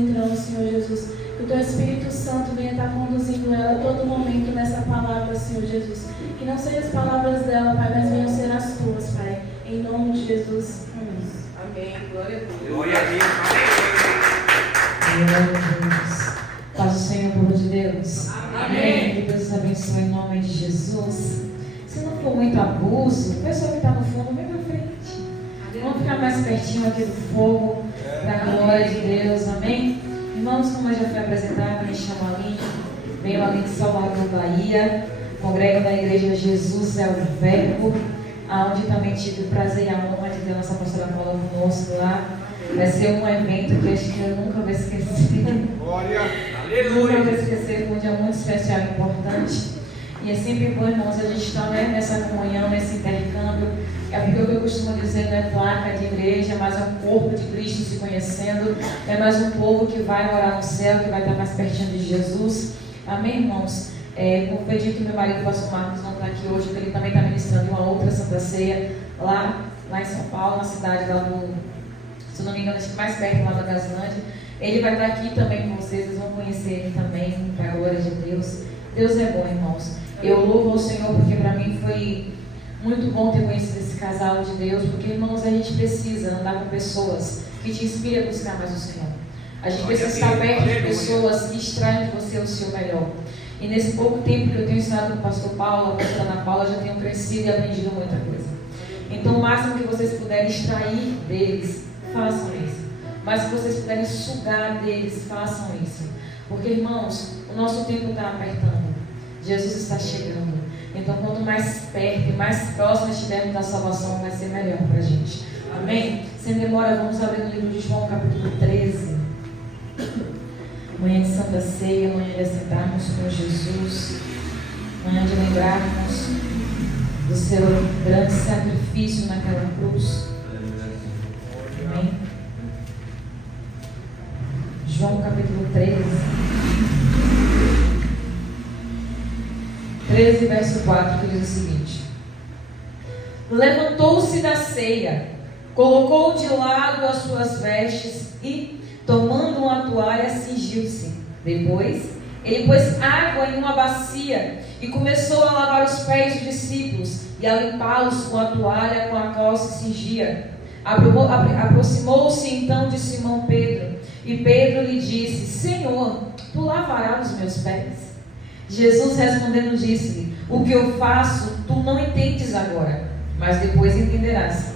Então, Senhor Jesus, que o Teu Espírito Santo venha estar conduzindo ela a todo momento nessa palavra, Senhor Jesus. Que não sejam as palavras dela, Pai, mas venham ser as Tuas, Pai. Em nome de Jesus. Amém. Glória a Deus. Glória a Deus. Glória a Deus. Paz do Senhor, povo de Deus. Amém. Que Deus abençoe em nome de Jesus. Se não for muito abuso, o pessoal que está no fundo, vem para frente. Vamos ficar mais pertinho aqui do fogo, para a glória de Deus. Amém? Irmãos, como eu já fui apresentar, me chamo Aline. Venho ali de Salvador, Bahia. Congrego da Igreja Jesus é o Verbo, onde também tive o prazer e a honra de ter a nossa pastora Paula conosco lá. Vai ser um evento que acho que eu nunca vou esquecer. Glória. Nunca vou Aleluia. esquecer, foi um dia muito especial e importante. E é sempre bom, irmãos, a gente estar nessa comunhão, nesse intercâmbio. É porque o que eu costumo dizer não é placa de igreja, mas é um corpo de Cristo se conhecendo. É mais um povo que vai morar no céu, que vai estar mais pertinho de Jesus. Amém, irmãos? Vou pedir que meu marido, o pastor Marcos, não está aqui hoje, porque ele também está ministrando uma outra Santa Ceia lá em São Paulo, na cidade lá do, se não me engano, acho que mais perto lá da Gaslândia. Ele vai estar aqui também com vocês, vocês vão conhecer ele também, para a glória de Deus. Deus é bom, irmãos. Eu louvo ao Senhor porque para mim foi muito bom ter conhecido esse casal de Deus, porque, irmãos, a gente precisa andar com pessoas que te inspirem a buscar mais o Senhor. A gente precisa estar perto de pessoas que extraem de você o seu melhor. E nesse pouco tempo que eu tenho ensinado com o pastor Paulo, a pastora Ana Paula, já tenho crescido e aprendido muita coisa. Então, o máximo que vocês puderem extrair deles, façam isso. Mas se vocês puderem sugar deles, façam isso. Porque, irmãos, o nosso tempo está apertando. Jesus está chegando. Então, quanto mais perto e mais próximo estivermos da salvação, vai ser melhor para a gente. Amém? Sem demora, vamos abrir no livro de João, capítulo 13. Manhã de Santa Ceia, manhã de assentarmos com Jesus, manhã de lembrarmos do seu grande sacrifício naquela cruz. Amém? João capítulo 13, verso 4, que diz o seguinte: levantou-se da ceia, colocou de lado as suas vestes e, tomando uma toalha, cingiu-se. Depois, ele pôs água em uma bacia e começou a lavar os pés dos discípulos e a limpá-los com a toalha com a qual se cingia. Aproximou-se então de Simão Pedro, e Pedro lhe disse: Senhor, tu lavarás os meus pés? Jesus respondendo disse-lhe: o que eu faço tu não entendes agora, mas depois entenderás.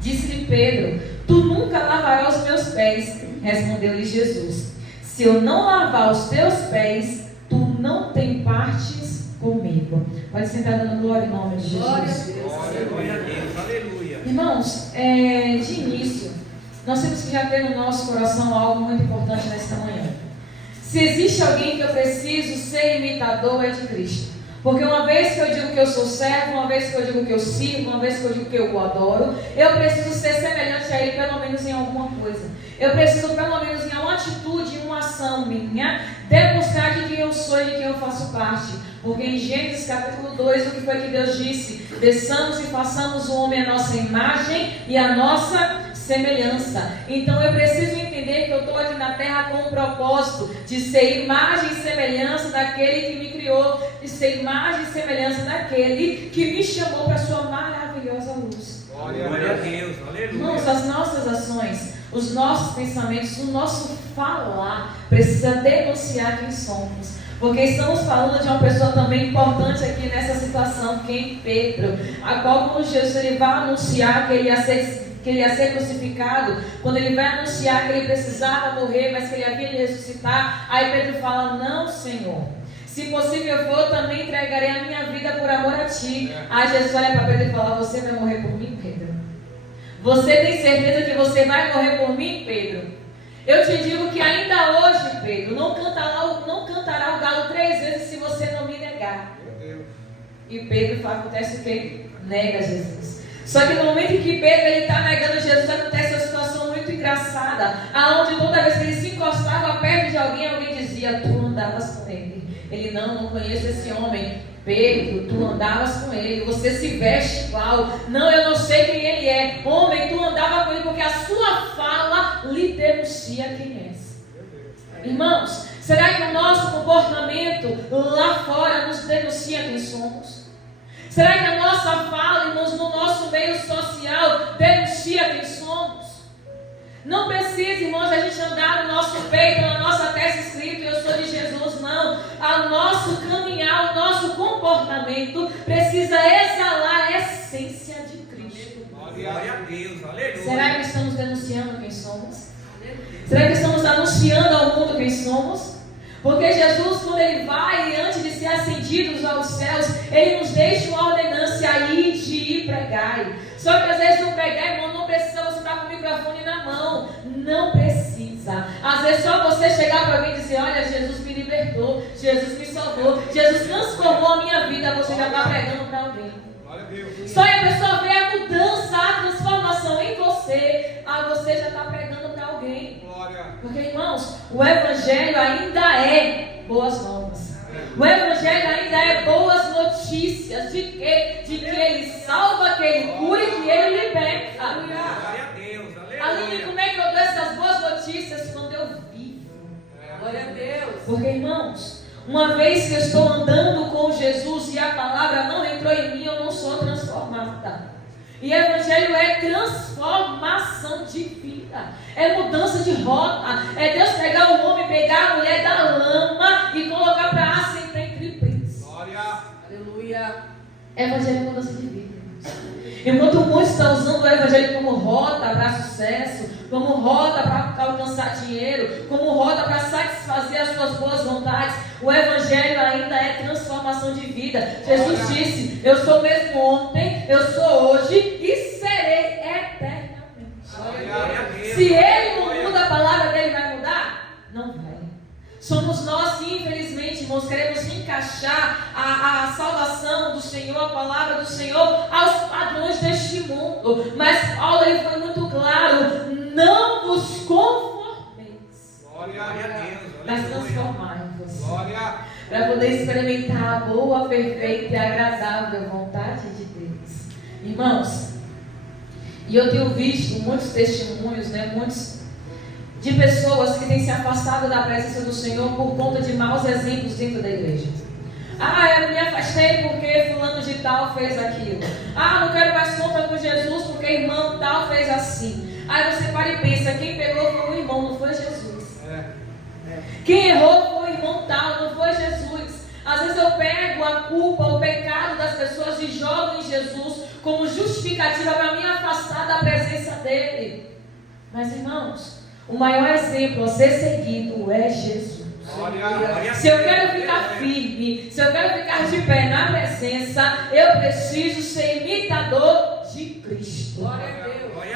Disse-lhe Pedro: tu nunca lavarás os meus pés. Respondeu-lhe Jesus: se eu não lavar os teus pés, tu não tem partes comigo. Pode sentar dando glória em nome de Jesus. Glória a Deus. Glória a Deus. Aleluia. Irmãos, de início, nós temos que já ter no nosso coração algo muito importante nesta manhã. Se existe alguém que eu preciso ser imitador, é de Cristo. Porque uma vez que eu digo que eu sou servo, uma vez que eu digo que eu sirvo, uma vez que eu digo que eu o adoro, eu preciso ser semelhante a Ele pelo menos em alguma coisa. Eu preciso pelo menos em uma atitude, em uma ação minha, demonstrar de quem eu sou e de quem eu faço parte. Porque em Gênesis capítulo 2, o que foi que Deus disse? Desçamos e façamos o homem a nossa imagem e a nossa semelhança. Então eu preciso entender que eu estou aqui na terra com um propósito de ser imagem e semelhança daquele que me criou, de ser imagem e semelhança daquele que me chamou para a sua maravilhosa luz. Glória a Deus. Aleluia. Irmãos, as nossas ações, os nossos pensamentos, o nosso falar precisa denunciar quem somos. Porque estamos falando de uma pessoa também importante aqui nessa situação, quem? Pedro, a qual quando Jesus ele vai anunciar que ele ia ser crucificado, quando ele vai anunciar que ele precisava morrer, mas que ele havia de ressuscitar, aí Pedro fala: não, Senhor, se possível for, eu também entregarei a minha vida por amor a ti. Aí Jesus olha para Pedro e fala: você vai morrer por mim, Pedro? Você tem certeza que você vai morrer por mim, Pedro? Eu te digo que ainda hoje, Pedro, não cantará o galo 3 vezes se você não me negar. E Pedro acontece o que? Nega Jesus. Só que no momento em que Pedro está negando Jesus, acontece uma situação muito engraçada, aonde toda vez que ele se encostava perto de alguém, alguém dizia: tu andavas com ele. Ele: não conheço esse homem. Pedro, tu andavas com ele, você se veste igual. Não, eu não sei quem ele é. Homem, tu andava com ele porque a sua fala lhe denuncia quem és. Irmãos, será que o nosso comportamento lá fora nos denuncia quem somos? Será que a nossa fala, irmãos, no nosso meio social denuncia quem somos? Não precisa, irmãos, a gente andar no nosso peito, na nossa testa escrito, eu sou de Jesus, não. O nosso caminhar, o nosso comportamento precisa exalar a essência de Cristo. Glória a Deus, aleluia. Será que estamos denunciando quem somos? Será que estamos anunciando ao mundo quem somos? Porque Jesus, quando Ele vai, e antes de ser ascendidos aos céus, Ele nos deixa uma ordenância aí de ir pregar. Só que às vezes no pregar, irmão, não precisa você estar com o microfone na mão. Não precisa. Às vezes só você chegar para alguém e dizer, olha, Jesus me libertou, Jesus me salvou, Jesus transformou a minha vida, você já está pregando para alguém. Só a pessoa vê a mudança, a transformação em você, você já está pregando para alguém. Porque, irmãos, o Evangelho ainda é boas novas. O Evangelho ainda é boas notícias. De quê? De que Ele salva, que Ele cura e que Ele liberta. Glória a Deus, aleluia. Aline, como é que eu dou essas boas notícias? Quando eu vivo. Glória a Deus. Porque, irmãos, uma vez que eu estou andando com Jesus e a palavra não entrou em mim, eu não sou transformada. E Evangelho é transformação de vida, é mudança de rota, é Deus pegar o homem, pegar a mulher da lama e colocar para assentar entre príncipes. Aleluia. Evangelho é mudança de vida. Enquanto muitos estão usando o Evangelho como rota para sucesso, como rota para alcançar dinheiro, como rota para satisfazer as suas boas vontades, o Evangelho ainda é transformação de vida. Jesus disse, eu sou mesmo ontem, eu sou hoje e serei eternamente. Se Ele não muda, a palavra dele vai mudar? Não vai. Somos nós que, infelizmente, irmãos, queremos encaixar a salvação do Senhor, a palavra do Senhor, aos padrões deste mundo. Mas Paulo ele foi muito claro: não vos conformeis, mas transformai-vos, para poder experimentar a boa, perfeita e agradável vontade de Deus. Irmãos, e eu tenho visto muitos testemunhos, muitos de pessoas que têm se afastado da presença do Senhor por conta de maus exemplos dentro da igreja. Eu me afastei porque fulano de tal fez aquilo. Não quero mais conta com Jesus porque irmão tal fez assim. Aí você para e pensa, quem pegou foi o irmão, não foi Jesus. Quem errou foi o irmão tal, não foi Jesus. Às vezes eu pego a culpa, o pecado das pessoas e jogo em Jesus como justificativa para me afastar da presença dele. Mas irmãos, o maior exemplo a ser seguido é Jesus. Se eu quero ficar firme, se eu quero ficar de pé na presença, eu preciso ser imitador de Cristo.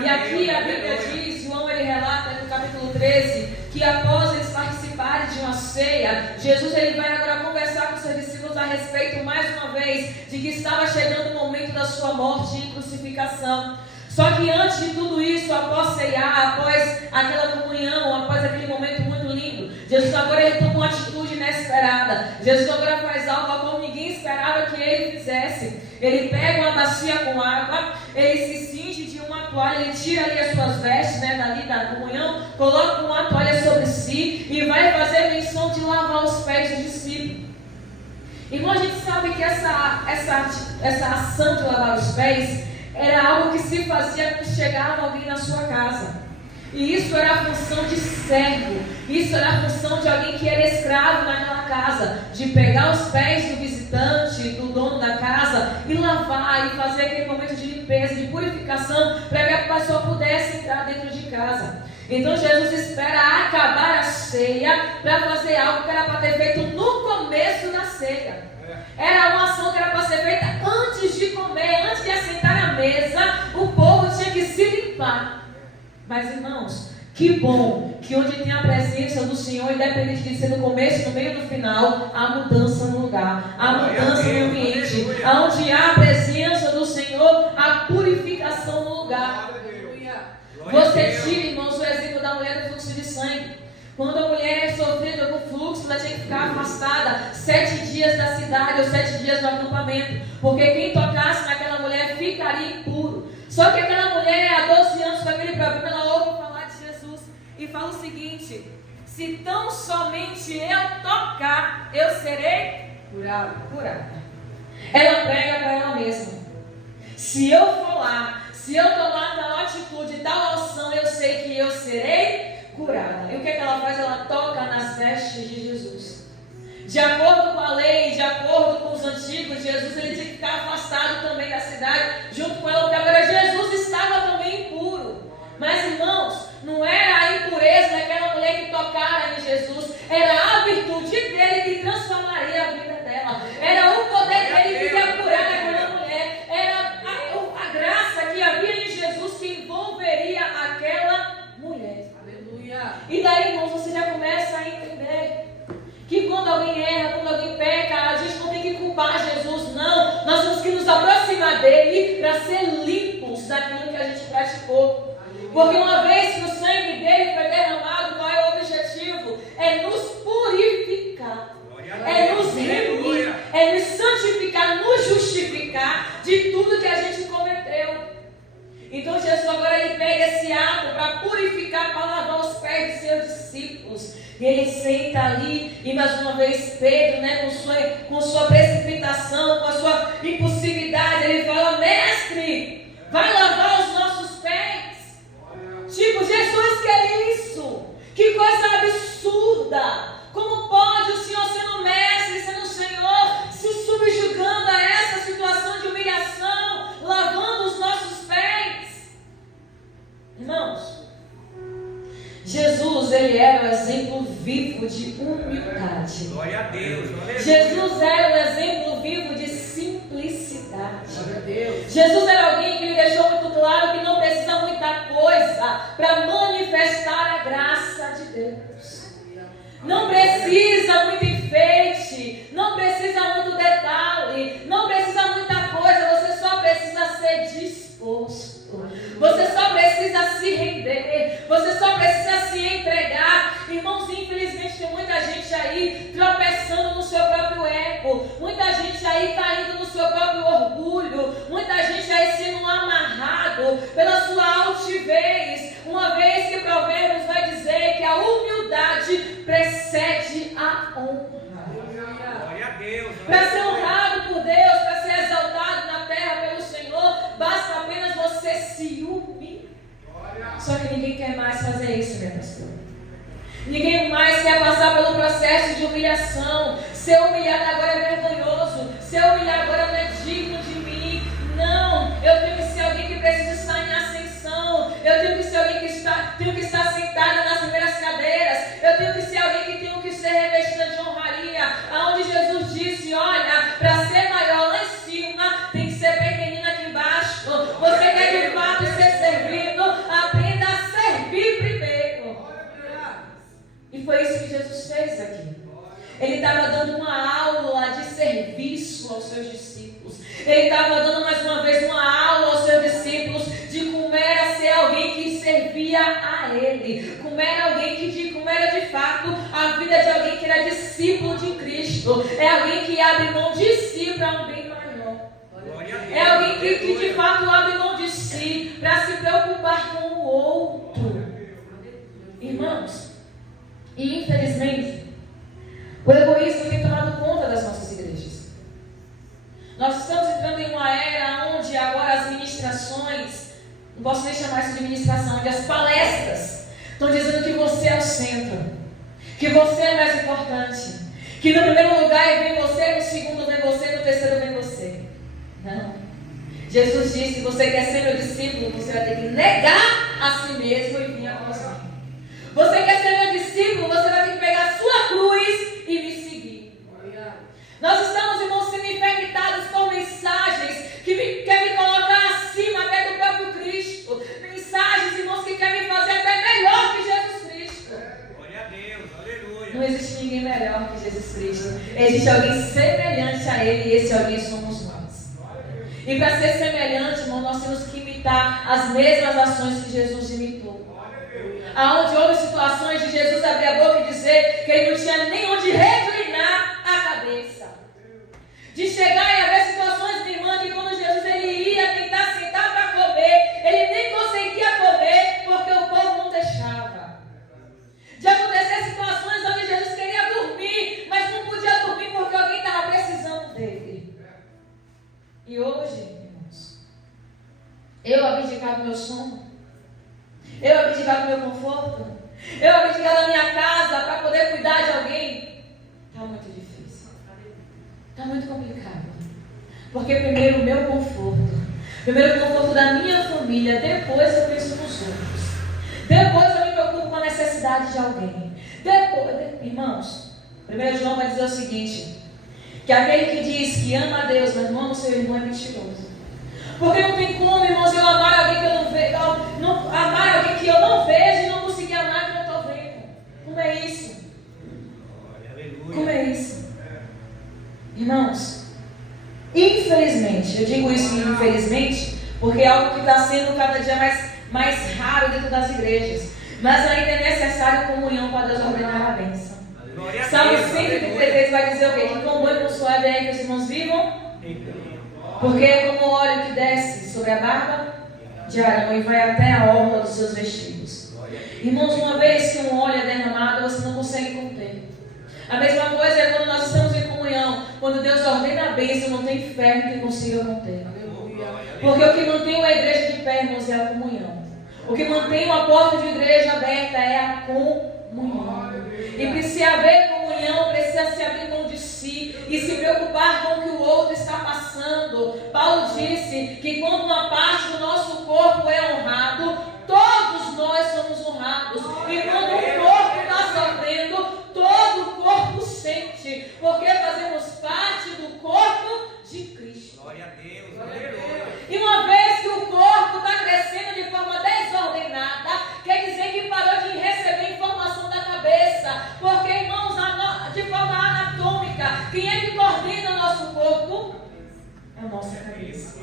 E aqui a Bíblia diz, João ele relata no capítulo 13, que após eles participarem de uma ceia, Jesus ele vai agora conversar com seus discípulos a respeito mais uma vez de que estava chegando o momento da sua morte e crucificação. Só que antes de tudo isso, após ceiar, após aquela comunhão, após aquele momento muito lindo, Jesus agora ele toma uma atitude inesperada. Jesus agora faz algo como ninguém esperava que ele fizesse. Ele pega uma bacia com água, ele se cinge de uma toalha, ele tira ali as suas vestes, dali da comunhão, coloca uma toalha sobre si e vai fazer menção de lavar os pés do discípulo. Irmão, a gente sabe que essa ação de lavar os pés era algo que se fazia quando chegava alguém na sua casa. E isso era a função de servo. Isso era a função de alguém que era escravo naquela casa. De pegar os pés do visitante, do dono da casa, e lavar, e fazer aquele momento de limpeza, de purificação, para que a pessoa pudesse entrar dentro de casa. Então Jesus espera acabar a ceia para fazer algo que era para ter feito no começo da ceia. Era uma ação que era para ser feita antes de comer, antes de assentar à mesa, o povo tinha que se limpar. Mas irmãos, que bom que onde tem a presença do Senhor, independente de ser no começo, no meio, no final, há mudança no lugar, há mudança no ambiente. Onde há a presença do Senhor, há purificação no lugar. Você tira, irmãos, o exemplo da mulher do fluxo de sangue. Quando a mulher sofreu de algum fluxo, ela tinha que ficar afastada 7 dias da cidade ou 7 dias do acampamento, porque quem tocasse naquela mulher ficaria impuro. Só que aquela mulher, há 12 anos com aquele problema, ela ouve falar de Jesus e fala o seguinte: Se tão somente eu tocar, eu serei curada. Ela prega para ela mesma. Se eu for lá, se eu tomar tal atitude, tal ação, eu sei que eu serei curada. E o que ela faz? Ela toca nas vestes de Jesus. De acordo com a lei, de acordo com os antigos, Jesus ele tinha que ficar afastado também da cidade, junto com ela, porque agora Jesus estava também impuro. Mas, irmãos, não era a impureza daquela mulher que tocara em Jesus, era a virtude dele que transformaria a vida dela, era o poder dele que ia curar aquela mulher, era a graça que havia em Jesus que envolveria aquela mulher. Aleluia. E daí, irmãos, você já começa a entender que quando alguém erra, quando alguém peca, a gente não tem que culpar Jesus, não. Nós temos que nos aproximar dele para ser limpos daquilo que a gente praticou. Porque uma vez que o sangue dele foi derramado, qual é o objetivo? É nos purificar, é nos remir, é nos santificar, nos justificar de tudo que a gente cometeu. Então Jesus agora ele pega esse ato para purificar, para lavar os pés de seus discípulos. E ele senta ali e mais uma vez Pedro, né, com sua precipitação, com a sua impulsividade, ele fala: mestre, vai lavar os nossos pés. Tipo, Jesus quer isso. Que coisa absurda. Como pode o Senhor, sendo mestre, sendo Senhor, se subjugando a essa situação de humilhação, lavando os nossos pés? Irmãos, Jesus, ele era o exemplo vivo de humildade. Glória a Deus. Jesus era o exemplo vivo de simplicidade. Glória a Deus. Jesus era alguém que me deixou muito claro que não precisa muita coisa para manifestar a graça de Deus. Não precisa muito enfeite, não precisa muito detalhe, não precisa muita coisa, você só precisa ser disposto. Você só precisa se render, você só precisa se entregar. Irmãos, infelizmente tem muita gente aí tropeçando no seu próprio ego, muita gente aí caindo no seu próprio orgulho, muita gente aí sendo amarrado pela sua altivez, uma vez que Provérbios vai dizer que a humildade precede a honra. Glória a Deus. Para ser honrado por Deus, para ser exaltado na terra pelo Senhor, basta apenas você se humilhar. Só que ninguém quer mais fazer isso, meu pastor. Ninguém mais quer passar pelo processo de humilhação. Ser humilhado agora é vergonhoso. Ser humilhado agora não é digno de mim. Não, eu tenho que ser alguém que precisa estar em ascensão. Eu tenho que ser alguém que estar sentada nas primeiras cadeiras. Eu tenho que ser alguém que tenho que ser revestida de honraria. Aonde Jesus disse: olha, para ser maior lá em cima, tem que ser pequenino aqui embaixo. Você quer de fato ser servido? Aprenda a servir primeiro. E foi isso que Jesus fez aqui. Ele estava dando uma aula de serviço aos seus discípulos. Ele estava dando mais uma vez uma aula aos seus discípulos de como era ser alguém que servia a Ele. Como era de fato a vida de alguém que era discípulo de Cristo. É alguém que abre mão de si para um bem maior. É alguém que de fato abre mão de si para se preocupar com o outro. Irmãos, e infelizmente o egoísmo tem tomado conta das nossas igrejas. Nós estamos entrando em uma era onde agora as ministrações, não posso nem chamar isso de ministração, onde as palestras estão dizendo que você é o centro, que você é mais importante, que no primeiro lugar vem você, no segundo vem você, no terceiro vem você. Não. Jesus disse: se você quer ser meu discípulo, você vai ter que negar a si mesmo e vir após mim. Você quer ser meu discípulo, você vai ter que pegar a sua cruz e me seguir. Nós estamos, irmãos, sendo infectados por mensagens que querem me colocar acima até do próprio Cristo. Mensagens, irmãos, que querem me fazer até melhor que Jesus Cristo. Glória a Deus, aleluia. Não existe ninguém melhor que Jesus Cristo. Existe alguém semelhante a Ele, e esse alguém somos nós. E para ser semelhante, irmão, nós temos que imitar as mesmas ações que Jesus imitou. Aonde houve situações de Jesus abrir a boca e dizer que ele não tinha nem onde reclinar a cabeça. De chegar e haver situações, minha irmã, que quando Jesus ele ia tentar sentar para comer, ele nem conseguia comer porque o povo não deixava. De acontecer situações muito complicado. Porque primeiro o meu conforto, primeiro o conforto da minha família, depois eu penso nos outros. Depois eu me preocupo com a necessidade de alguém. Irmãos, 1 João vai dizer o seguinte, que aquele que diz que ama a Deus, mas não ama o seu irmão, é mentiroso. Porque não tem como, irmãos, eu amar alguém que eu não vejo, amar alguém que eu não vejo e não conseguir amar que eu estou vendo. Como é isso? Como é isso? Irmãos, infelizmente, eu digo isso infelizmente, porque é algo que está sendo cada dia mais raro dentro das igrejas. Mas ainda é necessário comunhão para Deus ordenar a bênção. Salmo 133 vai dizer o quê? Que com bom e com suave é que os irmãos vivam, porque é como o óleo que desce sobre a barba de Arão e vai até a orla dos seus vestidos. Irmãos, uma vez que um óleo é derramado, você não consegue conter. A mesma coisa é quando nós estamos em comunhão. Quando Deus ordena a bênção, não tem inferno que consiga conter. Porque o que mantém uma igreja de pé, irmãos, é a comunhão. O que mantém uma porta de igreja aberta é a comunhão. E precisa haver comunhão, precisa se abrir mão de si e se preocupar com o que o outro está passando. Paulo disse que quando uma parte do nosso corpo é honrado, todos nós somos honrados. E quando o corpo está sofrendo, todo o corpo sente, porque fazemos parte do corpo de Cristo. Glória a Deus, aleluia. E uma vez que o corpo está crescendo de forma desordenada, quer dizer que parou de receber informação da cabeça. Porque, irmãos, de forma anatômica, quem é que coordena o nosso corpo? É a nossa cabeça.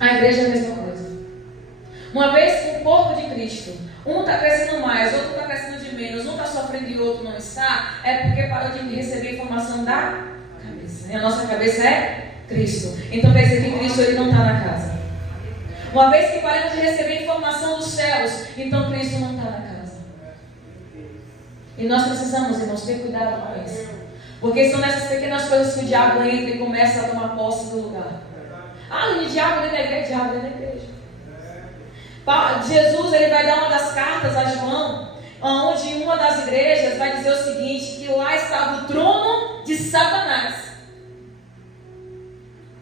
A igreja é a mesma coisa. Uma vez que o corpo de Cristo, um está crescendo mais, outro está crescendo de menos, um está sofrendo e o outro não está, é porque parou de receber informação da cabeça. E a nossa cabeça é Cristo. Então quer dizer que Cristo ele não está na casa. Uma vez que paramos de receber informação dos céus, então Cristo não está na casa. E nós precisamos, irmãos, ter cuidado com isso. Porque são nessas pequenas coisas que o diabo entra e começa a tomar posse do lugar. O diabo dentro da igreja, o diabo dentro da igreja. Jesus ele vai dar uma das cartas a João, onde uma das igrejas vai dizer o seguinte, que lá estava o trono de Satanás.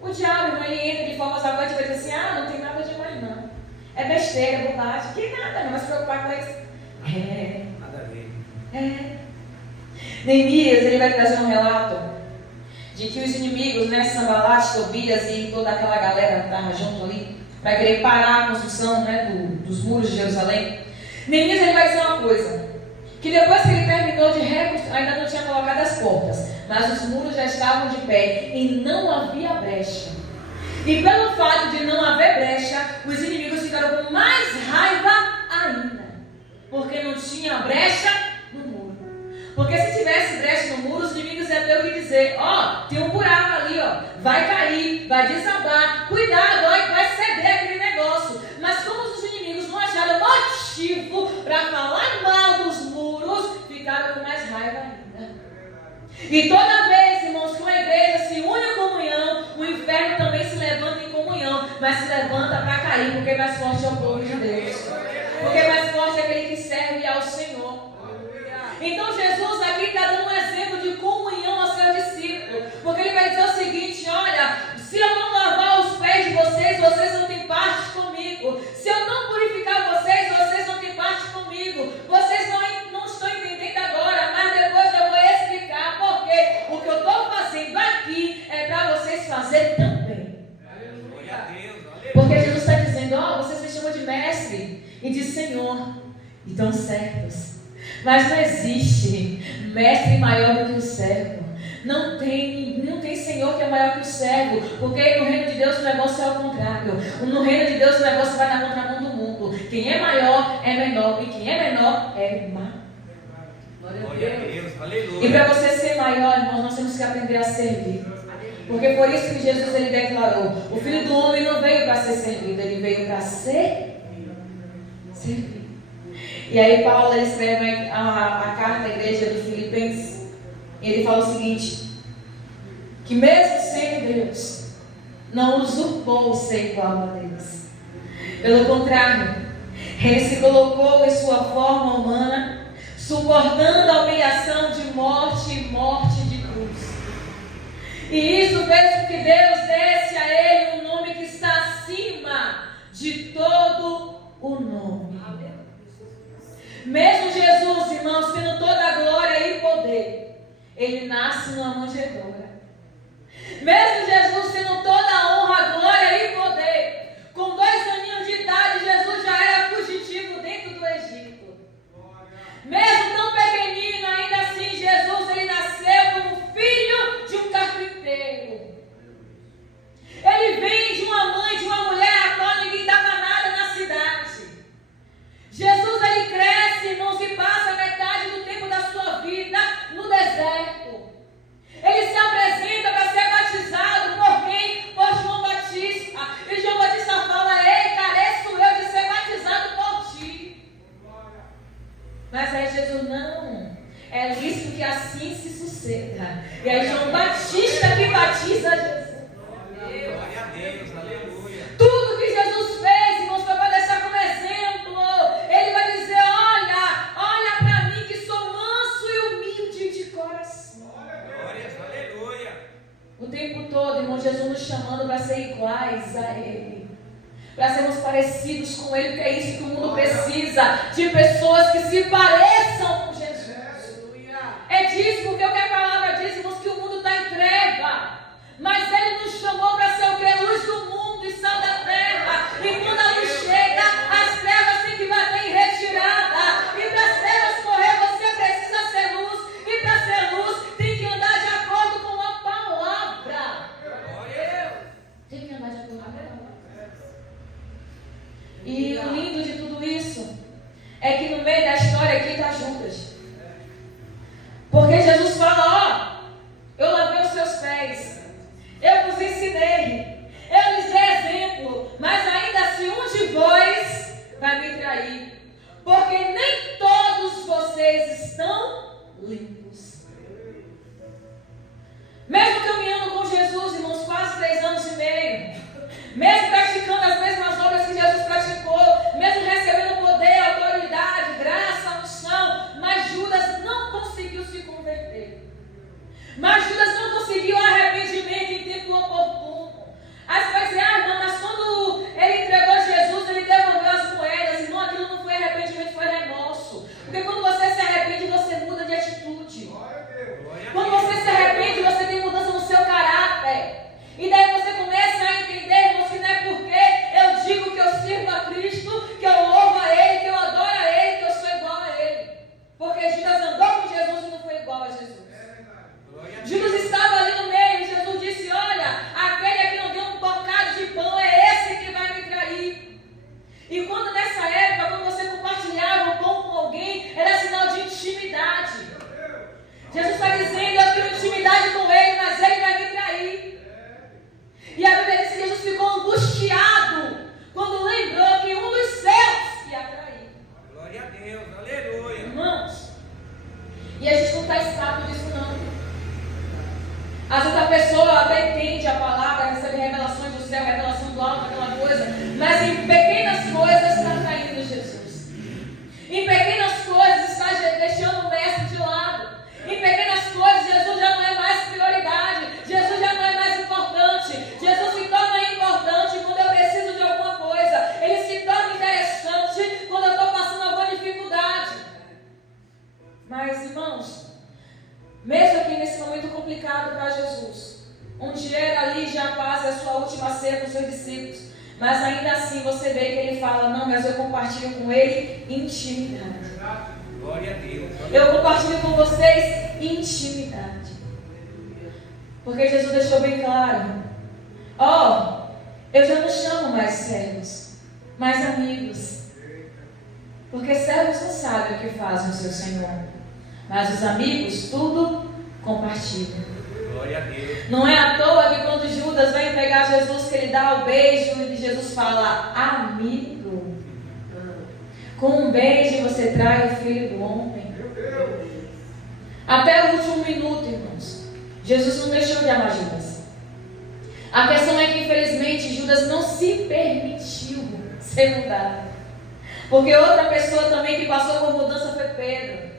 O diabo, irmão, ele entra de forma arrogante e vai dizer assim, não tem nada demais não. É besteira, é bobagem. Que nada, não vai se preocupar com isso. Nada a ver. Neemias, ele vai trazer um relato de que os inimigos, Sanbalate, Tobias e toda aquela galera que estava junto ali, para querer parar a construção dos muros de Jerusalém. Neemias ele vai dizer uma coisa, que depois que ele terminou de reconstruir, ainda não tinha colocado as portas, mas os muros já estavam de pé e não havia brecha. E pelo fato de não haver brecha, os inimigos ficaram com mais raiva ainda, porque não tinha brecha no muro. Porque se tivesse brecha no muro, os inimigos iam ter o que dizer, tem um buraco ali, vai cair, vai desabar, cuidado, vai ceder aquele negócio. Mas como os inimigos não acharam motivo para falar mal dos muros, ficaram com mais raiva ainda. E toda vez, irmãos, que uma igreja se une em comunhão, o inferno também se levanta em comunhão, mas se levanta para cair, porque mais forte é o povo de Deus. Porque mais forte é aquele que serve ao Senhor. Então Jesus aqui está dando um exemplo de comunhão aos seus discípulos, porque ele vai dizer o seguinte, olha, se eu não lavar os pés de vocês, vocês não têm parte comigo. Se eu não purificar vocês, vocês não têm parte comigo. Vocês não estão entendendo agora, mas depois eu vou explicar, porque o que eu estou fazendo aqui é para vocês fazerem também. Porque Jesus está dizendo, vocês me chamam de mestre e de Senhor, e estão certos. Mas não existe mestre maior do que o servo. Não tem Senhor que é maior que o servo. Porque no reino de Deus o negócio é ao contrário. No reino de Deus o negócio vai na contramão do mundo. Quem é maior é menor. E quem é menor é irmão. Glória a Deus, aleluia. E para você ser maior, irmãos, nós temos que aprender a servir. Porque por isso que Jesus ele declarou: o Filho do Homem não veio para ser servido, ele veio para servir. E aí Paulo ele escreve a carta à igreja de Filipenses. E ele fala o seguinte: que mesmo sendo Deus, não usurpou o ser igual a Deus. Pelo contrário, ele se colocou em sua forma humana, suportando a humilhação de morte e morte de cruz. E isso fez com que Deus desse a ele um nome que está acima de todo o nome. Mesmo Jesus, irmãos, tendo toda a glória e poder, ele nasce numa manjedoura. Mesmo Jesus tendo toda a honra, glória e poder, com 2 aninhos de idade, Jesus já era fugitivo dentro do Egito. Mesmo tão pequenino, ainda assim, Jesus ele nasceu como filho de um carpinteiro. Ele vem de uma mãe, de uma mulher a qual ninguém dava nada na cidade. Jesus ele cresce, irmãos, e passa metade do tempo da sua vida no deserto. Ele se apresenta para ser batizado por quem? Por João Batista. E João Batista fala: ei, careço eu de ser batizado por ti. Mas aí Jesus: não, é lícito que assim se suceda. E aí João Batista que batiza Jesus. Glória a Deus, aleluia. Tudo que Jesus fez, irmãos, para deixar como exemplo. Ele vai dizer: olha para mim que sou manso e humilde de coração. Glória, aleluia. O tempo todo, irmão, Jesus nos chamando para ser iguais a Ele, para sermos parecidos com Ele, porque é isso que o mundo precisa, de pessoas que se pareçam com Jesus. É disso, porque o que a palavra diz, irmãos, que o mundo está em treva, mas Ele nos chamou para ser o que? Luz do mundo e sal da terra. E quando a luz chega, as trevas têm que bater em retirada. E para as trevas correr, você precisa ser luz. E para ser luz, tem que andar de acordo com a palavra. Tem que andar de acordo com a palavra. E o lindo de tudo isso é que no meio da história aqui está Judas. Porque Jesus fala: eu lavei os seus pés, eu vos ensinei, eu lhes dei exemplo, mas ainda assim um de vós vai me trair, porque nem todos vocês estão limpos. Mesmo caminhando com Jesus, irmãos, quase 3 anos e meio, mesmo praticando as mesmas obras que Jesus praticou, mesmo recebendo poder, autoridade, graça, unção, mas Judas não conseguiu se converter. Mas Judas não conseguiu arrependimento em tempo oportuno. Aí você vai dizer: irmão, mas quando ele entregou Jesus, ele devolveu as moedas. Irmão, aquilo não foi arrependimento, foi remorso. Porque quando você se arrepende, você muda de atitude. Quando você se arrepende, você tem mudança no seu caráter. E daí você começa a entender, irmãos, que não é porque eu digo que eu sirvo a Cristo, que eu louvo a Ele, que eu adoro a Ele, que eu sou igual a Ele. Porque Judas andou com Jesus e não foi igual a Jesus. Judas estava ali no meio e Jesus disse: olha, aquele que não deu um bocado de pão é esse que vai me trair. E quando nessa época, quando você compartilhava o pão com alguém, era sinal de intimidade. Jesus está dizendo: eu tenho intimidade com ele, mas ele vai me trair. E a Bíblia diz que Jesus ficou angustiado quando lembrou que um dos seus ia trair. Glória a Deus, aleluia. Irmãos, e a gente não está escravo disso não. Às vezes a pessoa até entende a palavra, recebe revelações do céu, revelação do alto, aquela coisa, mas em pequenas coisas está traindo Jesus. Em pequenas coisas está deixando o mestre de lado. Em pequenas coisas Jesus já não é mais prioridade, Jesus já não é mais importante. Jesus se torna importante quando eu preciso de alguma coisa. Ele se torna interessante quando eu estou passando alguma dificuldade. Mas, irmãos, mesmo aqui nesse momento complicado para Jesus, onde era ali já quase a sua última ceia com seus discípulos, mas ainda assim você vê que ele fala: não, mas eu compartilho com ele intimidade. Glória a Deus. Eu compartilho com vocês intimidade. Porque Jesus deixou bem claro: eu já não chamo mais servos, mas amigos. Porque servos não sabem o que fazem o seu Senhor, mas os amigos tudo compartilham. Glória a Deus. Não é à toa que quando Judas vem pegar Jesus, que ele dá o beijo e Jesus fala: amigo. Com um beijo você trai o Filho do Homem. Até o último minuto, irmãos, Jesus não deixou de amar Judas. A questão é que, infelizmente, Judas não se permitiu ser mudado. Porque outra pessoa também que passou por mudança foi Pedro.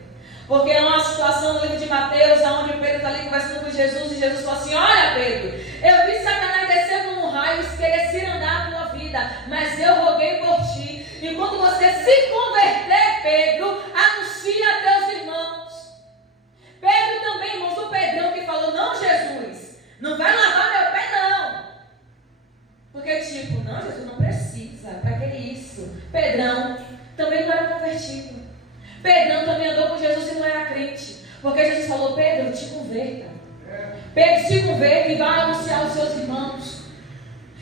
Porque nós situação no livro de Mateus, onde Pedro está ali conversando com Jesus, e Jesus falou assim: olha, Pedro, eu vi Satanás descer como um raio e querer se andar a tua vida, mas eu roguei por ti. E quando você se converter, Pedro, anuncia a teus irmãos. Pedro também, irmãos, o Pedrão que falou: não, Jesus, não vai lavar meu pé, não. Porque tipo, não, Jesus, não precisa, para que isso? Pedrão também não era convertido. Pedrão também andou com Jesus e não era crente. Porque Jesus falou: Pedro, te converta. Pedro, se converta e vai anunciar aos seus irmãos.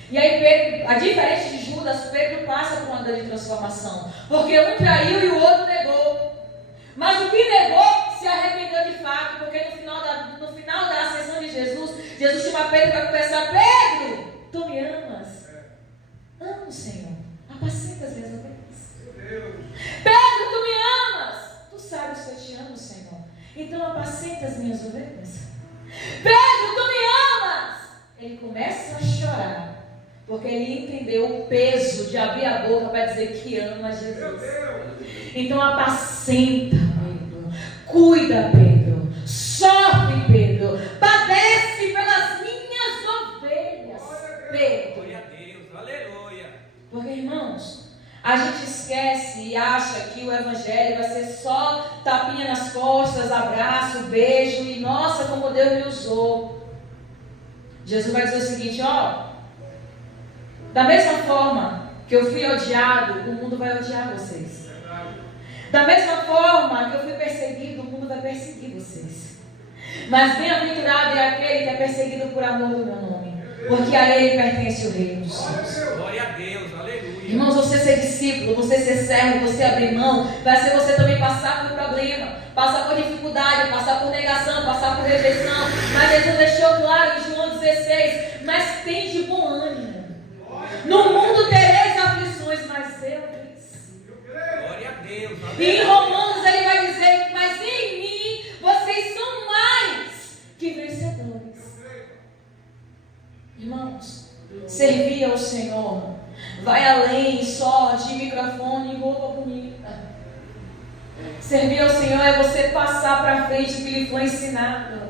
E aí Pedro, a diferença de Judas, Pedro passa por uma grande transformação. Porque um traiu e o outro negou. Mas o que negou se arrependeu de fato. Porque no final da sessão de Jesus, Jesus chama Pedro para conversar: Pedro, tu me amas? Amo, Senhor. Apacenta as minhas ovelhas. Pedro, tu me amas? Tu sabes que eu te amo, Senhor. Então apacenta as minhas ovelhas. Pedro, tu me amas? Ele começa a chorar, porque ele entendeu o peso de abrir a boca para dizer que ama Jesus. Então apacenta, Pedro. Cuida, Pedro. Sofre, Pedro. Padece pelas minhas ovelhas, Pedro. Glória a Deus, aleluia. Porque, irmãos, a gente esquece e acha que o evangelho vai ser só tapinha nas costas, abraço, beijo e nossa, como Deus me usou. Jesus vai dizer o seguinte: ó, da mesma forma que eu fui odiado, o mundo vai odiar vocês. Da mesma forma que eu fui perseguido, o mundo vai perseguir vocês. Mas bem-aventurado é aquele que é perseguido por amor do meu nome, porque a ele pertence o reino dos céus. Glória a Deus, aleluia. Irmãos, você ser discípulo, você ser servo, você abrir mão, vai ser você também passar por problema, passar por dificuldade, passar por negação, passar por rejeição. Mas Jesus deixou claro em João 16: mas tem de bom ânimo. No mundo tereis aflições, mas eu venci. Glória a Deus, E em aleluia. Romanos ele vai dizer: mas em mim vocês são mais que vencedores. Irmãos, servir ao Senhor vai além só de microfone e roupa bonita. Servir ao Senhor é você passar para frente o que lhe foi ensinado.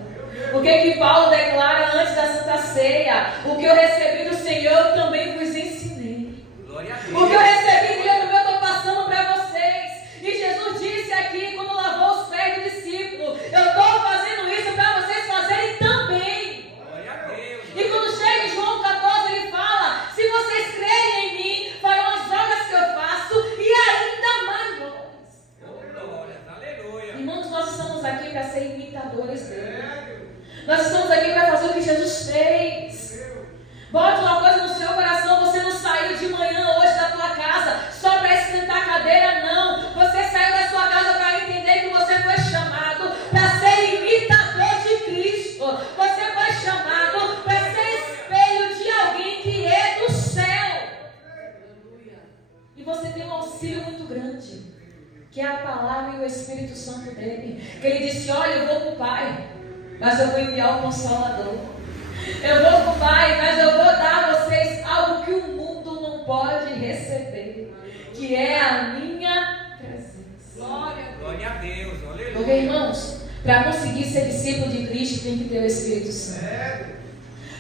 O que Paulo declara antes da Santa Ceia: o que eu recebi do Senhor eu também vos ensinei. Glória a O que Deus. eu recebi dele eu também estou passando para vocês. E Jesus disse aqui, quando lavou os pés do discípulo: eu estou fazendo isso para vocês fazerem também. Glória a Deus. E quando chega em João 14, ele fala: se vocês crerem em mim, farão as obras que eu faço e ainda maiores. Oh, glória, aleluia. Irmãos, nós estamos aqui para ser imitadores dele. Nós estamos aqui para fazer o que Jesus fez. Bote uma coisa no seu coração: você não saiu de manhã hoje da tua casa só para esquentar a cadeira, não. Você saiu da sua casa para entender que você foi chamado para ser imitador de Cristo. Você foi chamado para ser espelho de alguém que é do céu. E você tem um auxílio muito grande, que é a palavra e o Espírito Santo dele. Que ele disse: olha, eu vou para o Pai, mas eu vou enviar o Consolador. Eu vou para o Pai, mas eu vou dar a vocês algo que o mundo não pode receber, que é a minha presença. Glória a Deus, aleluia. Porque, irmãos, para conseguir ser discípulo de Cristo tem que ter o Espírito Santo.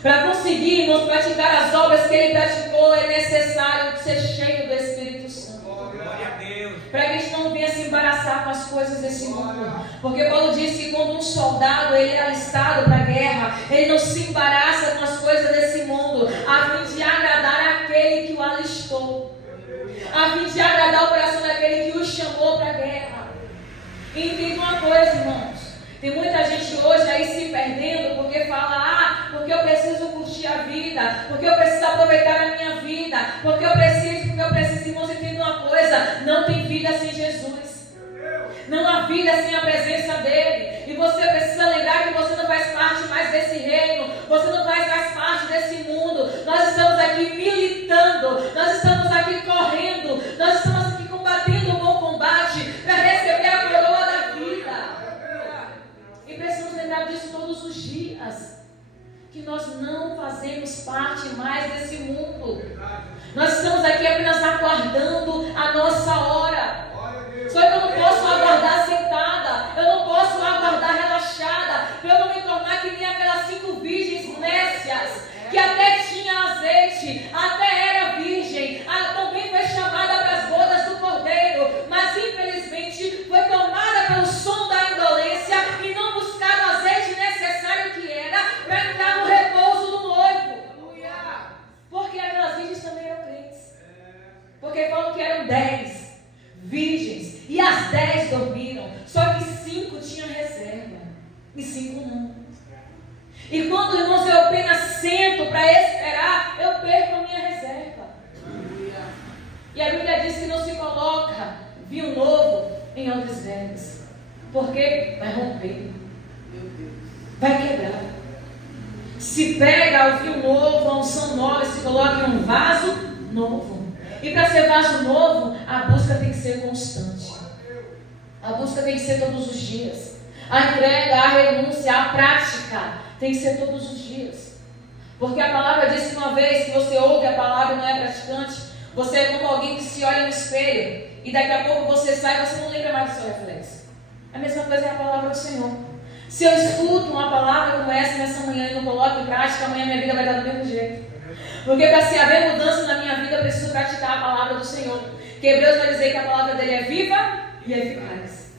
Para conseguir, irmãos, praticar as obras que ele praticou, é necessário ser cheio do Espírito Santo. Glória a Deus. Para que a gente não venha se embaraçar com as coisas desse mundo. Porque Paulo disse que quando um soldado ele é alistado para a guerra, ele não se embaraça com as coisas desse mundo, a fim de agradar aquele que o alistou, a fim de agradar o coração daquele que o chamou para a guerra. E entenda uma coisa, irmãos: tem muita gente hoje aí se perdendo porque fala: porque eu preciso curtir a vida, porque eu preciso aproveitar a minha vida, porque eu preciso. Irmãos, entenda uma coisa: não tem vida sem Jesus. Não há vida sem a presença dele. E você precisa lembrar que você não faz parte mais desse reino, você não faz mais parte desse mundo. Nós estamos aqui militando, nós estamos aqui correndo, nós estamos aqui combatendo o bom combate para receber a coroa da vida. E precisamos lembrar disso todos os dias, que nós não fazemos parte mais desse mundo. Nós estamos aqui apenas aguardando a nossa hora. Só que eu não posso aguardar sentada, eu não posso aguardar e 5 não. E quando, irmãos, eu apenas sento para esperar, eu perco a minha reserva. E a Bíblia diz que não se coloca vinho novo em odres velhos, porque vai romper, vai quebrar. Se pega o vinho novo, a unção nova, e se coloca em um vaso novo. E para ser vaso novo, a busca tem que ser constante. A busca tem que ser todos os dias. A entrega, a renúncia, a prática tem que ser todos os dias. Porque a palavra diz que uma vez que você ouve a palavra e não é praticante, você é como alguém que se olha no espelho e daqui a pouco você sai e você não lembra mais do seu reflexo. A mesma coisa é a palavra do Senhor. Se eu escuto uma palavra como essa nessa manhã e não coloco em prática, amanhã minha vida vai estar do mesmo jeito. Porque para se haver mudança na minha vida, eu preciso praticar a palavra do Senhor. Que Hebreus vai dizer que a palavra dele é viva e eficaz.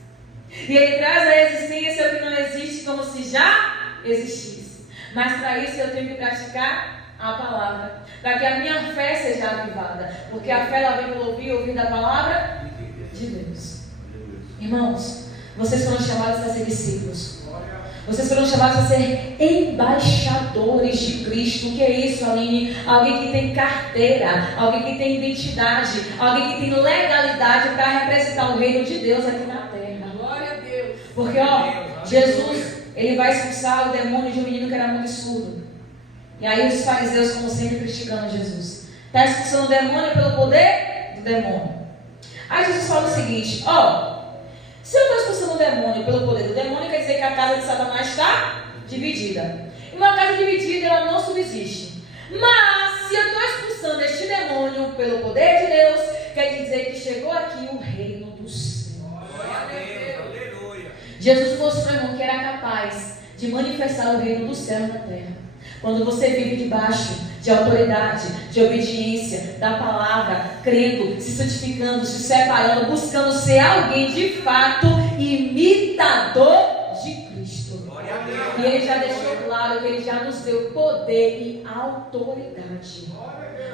E ele traz à existência o que não existe como se já existisse. Mas para isso eu tenho que praticar a palavra, para que a minha fé seja avivada. Porque a fé ela vem pelo ouvir a palavra de Deus. Irmãos, vocês foram chamados a ser discípulos. Vocês foram chamados a ser embaixadores de Cristo. O que é isso, Aline? Alguém que tem carteira, alguém que tem identidade, alguém que tem legalidade para representar o reino de Deus aqui na terra. Glória a Deus. Porque, Jesus, ele vai expulsar o demônio de um menino que era muito surdo. E aí os fariseus, como sempre, criticando Jesus. Está expulsando o demônio pelo poder do demônio. Aí Jesus fala o seguinte, se eu estou expulsando o demônio pelo poder do demônio, quer dizer que a casa de Satanás está dividida. E uma casa dividida, ela não subsiste. Mas, se eu estou expulsando este demônio pelo poder de Deus, quer dizer que chegou aqui o reino do Senhor. Glória a Deus, aleluia. Jesus mostrou, irmão, que era capaz de manifestar o reino do céu na terra. Quando você vive debaixo de autoridade, de obediência, da palavra, crendo, se santificando, se separando, buscando ser alguém de fato imitador de Cristo. Glória a Deus. E Ele já deixou claro que Ele já nos deu poder e autoridade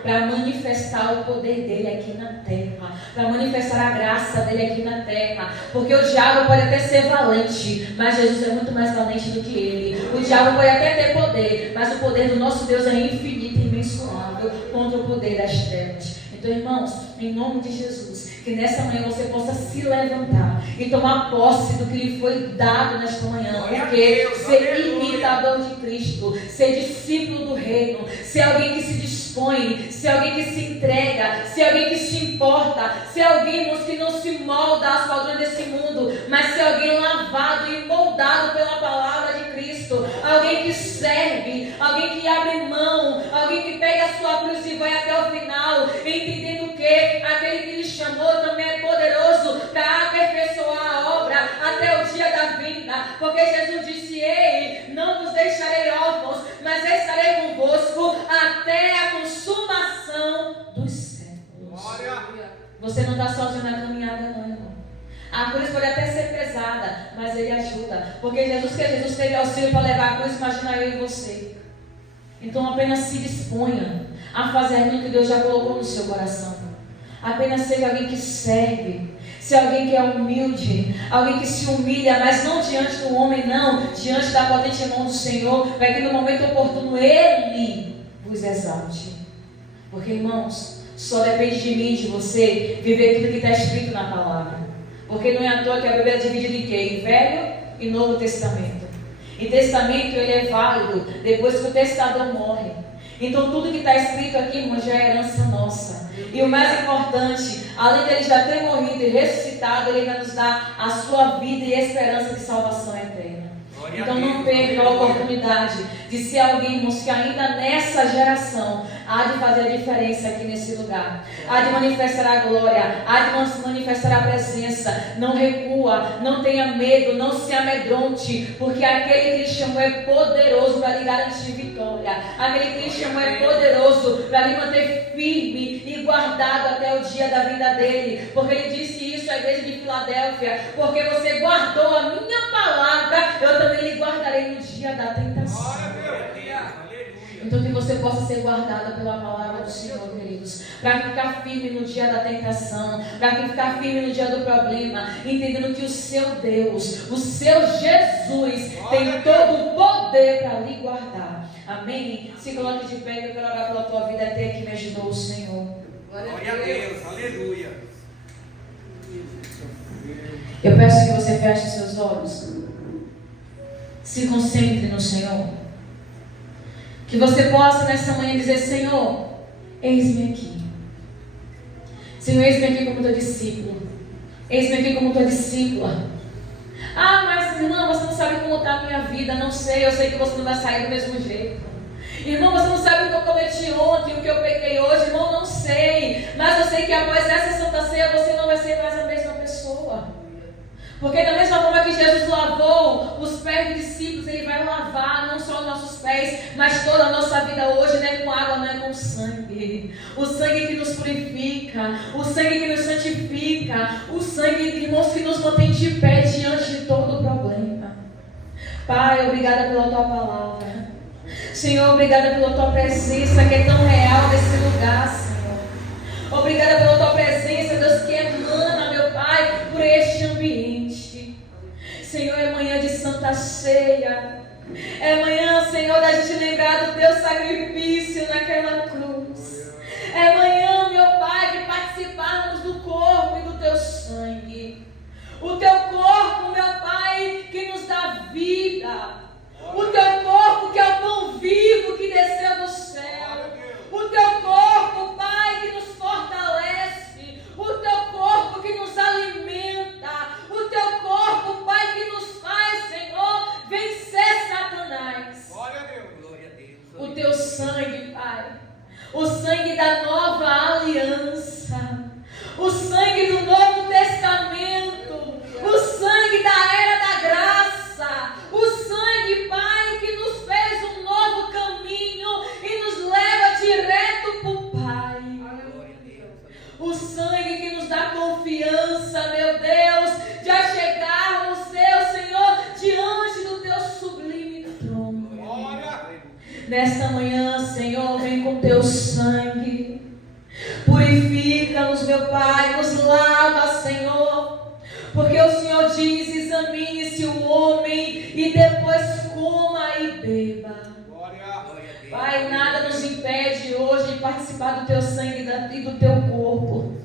para manifestar o poder dele aqui na terra, para manifestar a graça dele aqui na terra. Porque o diabo pode até ser valente, mas Jesus é muito mais valente do que ele. O diabo pode até ter poder, mas o poder do nosso Deus é infinito e imensurável contra o poder das trevas. Então, irmãos, em nome de Jesus, que nessa manhã você possa se levantar e tomar posse do que lhe foi dado nesta manhã. Porque ser imitador de Cristo, ser discípulo do reino, ser alguém que se dispõe, ser alguém que se entrega, ser alguém que se importa, ser alguém que não se molda às padrões desse mundo, mas ser alguém lavado e moldado pela palavra de Cristo, alguém que serve, alguém que abre mão, alguém que pega a sua cruz e vai até o final, entendendo que aquele que lhe chamou também é poderoso para aperfeiçoar a obra até o dia da vinda, porque Jesus disse: ei, não vos deixarei órfãos, mas estarei convosco até a consumação dos séculos. Você não está sozinho na caminhada, não, irmão. A cruz pode até ser pesada, mas ele ajuda, porque Jesus teve auxílio para levar a cruz. Imagina eu e você. Então apenas se disponha a fazer aquilo que Deus já colocou no seu coração. Apenas seja alguém que serve, seja alguém que é humilde, alguém que se humilha, mas não diante do homem, não, diante da potente mão do Senhor, para que no momento oportuno Ele vos exalte. Porque, irmãos, só depende de mim e de você viver tudo que está escrito na palavra. Porque não é à toa que a Bíblia é dividida em quê? Em Velho e Novo Testamento. E testamento ele é válido depois que o testador morre. Então tudo que está escrito aqui, irmão, já é herança nossa. E o mais importante, além de ele já ter morrido e ressuscitado, ele vai nos dar a sua vida e esperança de salvação eterna. Então não perca a oportunidade de ser alguém, irmãos, que ainda nessa geração há de fazer a diferença aqui nesse lugar. Há de manifestar a glória, há de manifestar a presença. Não recua, não tenha medo, não se amedronte, porque aquele que lhe chamou é poderoso para lhe garantir vitória. Aquele que lhe chamou é poderoso para lhe manter firme e guardado até o dia da vida dele. Porque ele disse isso à igreja de Filadélfia: porque você guardou a minha palavra, eu também lhe guardarei no dia da tentação. Então que você possa ser guardada pela palavra do Senhor, queridos. Para ficar firme no dia da tentação, para ficar firme no dia do problema, entendendo que o seu Deus, o seu Jesus, tem todo o poder para lhe guardar. Amém? Se coloque de pé, eu quero orar pela tua vida até que me ajudou o Senhor. Glória a Deus, aleluia. Eu peço que você feche seus olhos. Se concentre no Senhor. Que você possa nessa manhã dizer: Senhor, eis-me aqui. Senhor, eis-me aqui como teu discípulo. Eis-me aqui como tua discípula. Ah, mas irmão, você não sabe como está a minha vida. Não sei, eu sei que você não vai sair do mesmo jeito. Irmão, você não sabe o que eu cometi ontem, o que eu pequei hoje. Irmão, não sei. Mas eu sei que após essa Santa Ceia você não vai ser mais a mesma pessoa. Porque da mesma forma que Jesus lavou os pés dos discípulos, Ele vai lavar não só os nossos pés, mas toda a nossa vida hoje, não é com água, não é com sangue. O sangue que nos purifica, o sangue que nos santifica, o sangue, irmãos, que nos mantém de pé diante de todo o problema. Pai, obrigada pela Tua palavra. Senhor, obrigada pela Tua presença que é tão real nesse lugar, Senhor. Obrigada pela Tua presença, Deus, que emana, meu Pai, por este ambiente. Senhor, é manhã de Santa Ceia. É manhã, Senhor, da gente lembrar do Teu sacrifício naquela cruz. É manhã, meu Pai, de participarmos do corpo e do Teu sangue. O Teu corpo, meu Pai, que nos dá vida. O Teu corpo que é o pão vivo que desceu do céu. O Teu corpo, Pai, que nos fortalece. O Teu corpo que nos alimenta. O Teu corpo, Pai, que nos faz, Senhor, vencer Satanás. Glória a Deus. Glória a Deus. O Teu sangue, Pai. O sangue da nova aliança. O sangue do Novo Testamento. O sangue da era da graça. O sangue, Pai, que nos fez um novo caminho e nos leva direto para o Pai. O sangue que nos dá confiança, meu Deus, de achegarmos, Senhor, diante do Teu sublime trono. Nesta manhã, Senhor, vem com Teu sangue. Purifica-nos, meu Pai, nos lava, Senhor. Porque o Senhor diz: examine-se o homem e depois coma e beba. Pai, nada nos impede hoje de participar do Teu sangue e do Teu corpo.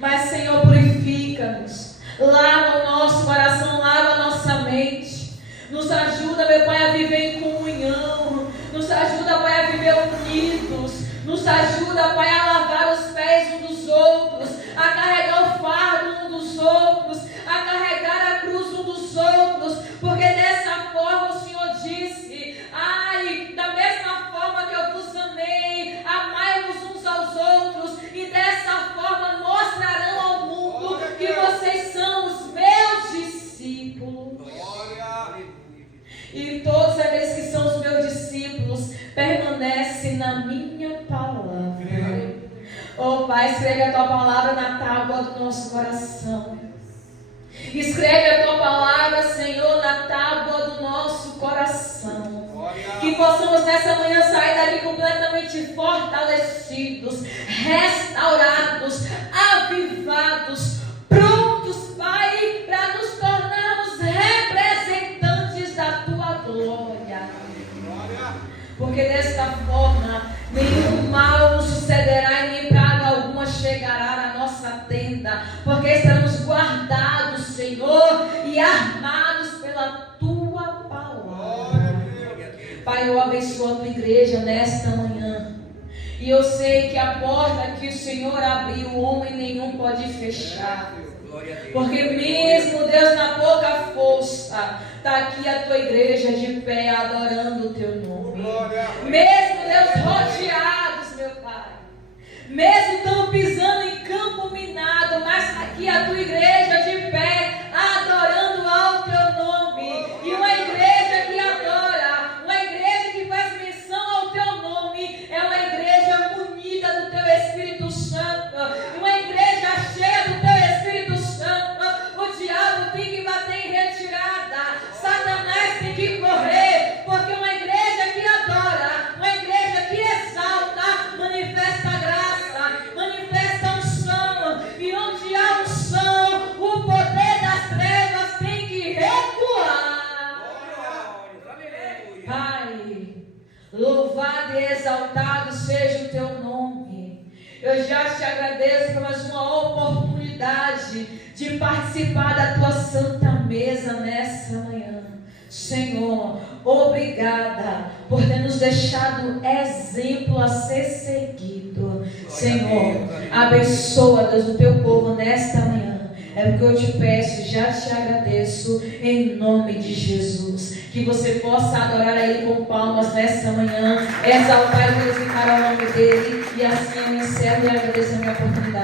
Mas, Senhor, purifica-nos. Lava o nosso coração, lava a nossa mente. Nos ajuda, meu Pai, a viver em comunhão. Nos ajuda, Pai, a viver unidos. Nos ajuda, Pai, a lavar os pés uns dos outros, a carregar o fardo um dos outros, a carregar a cruz um dos outros, porque dessa forma o Senhor disse: ai, da mesma forma que eu vos amei, amai-vos uns aos outros, e dessa forma mostrarão ao mundo que vocês são os meus discípulos. E todos aqueles que são os meus discípulos permanecem na minha palavra. Oh Pai, escreve a Tua palavra na tábua do nosso coração. Escreve a Tua palavra, Senhor, na tábua do nosso coração. Que possamos nessa manhã sair daqui completamente fortalecidos, restaurados, avivados, prontos, Pai, para nos tornarmos representantes da Tua glória. Porque desta forma nenhum mal nos sucederá e nem praga alguma chegará na nossa tenda, porque estaremos guardados, Senhor, e armados pela Tua palavra. Pai, eu abençoo a Tua igreja nesta manhã, e eu sei que a porta que o Senhor abriu, o homem nenhum pode fechar. Porque mesmo, Deus, na pouca força, está aqui a Tua igreja de pé adorando o Teu nome. Mesmo, Deus, rodeados, meu Pai, mesmo estão pisando em campo minado, mas está aqui a Tua igreja de pé adorando ao Teu nome. E uma igreja que adora, uma igreja que faz menção ao Teu nome, é uma igreja munida do Teu Espírito Santo, uma igreja cheia do Teu Espírito Santo. O diabo tem que bater em retirada, Satanás tem que correr, porque uma igreja que adora, uma igreja louvado e exaltado seja o teu nome. Eu já te agradeço por mais uma oportunidade de participar da tua santa mesa nessa manhã. Senhor, obrigada por ter nos deixado exemplo a ser seguido. Senhor, abençoa, Deus, o teu povo nesta manhã. É o que eu te peço, já te agradeço em nome de Jesus. Que você possa adorar a Ele com palmas nessa manhã, exaltar e glorificar o nome dEle. E assim eu encerro e agradeço a minha oportunidade.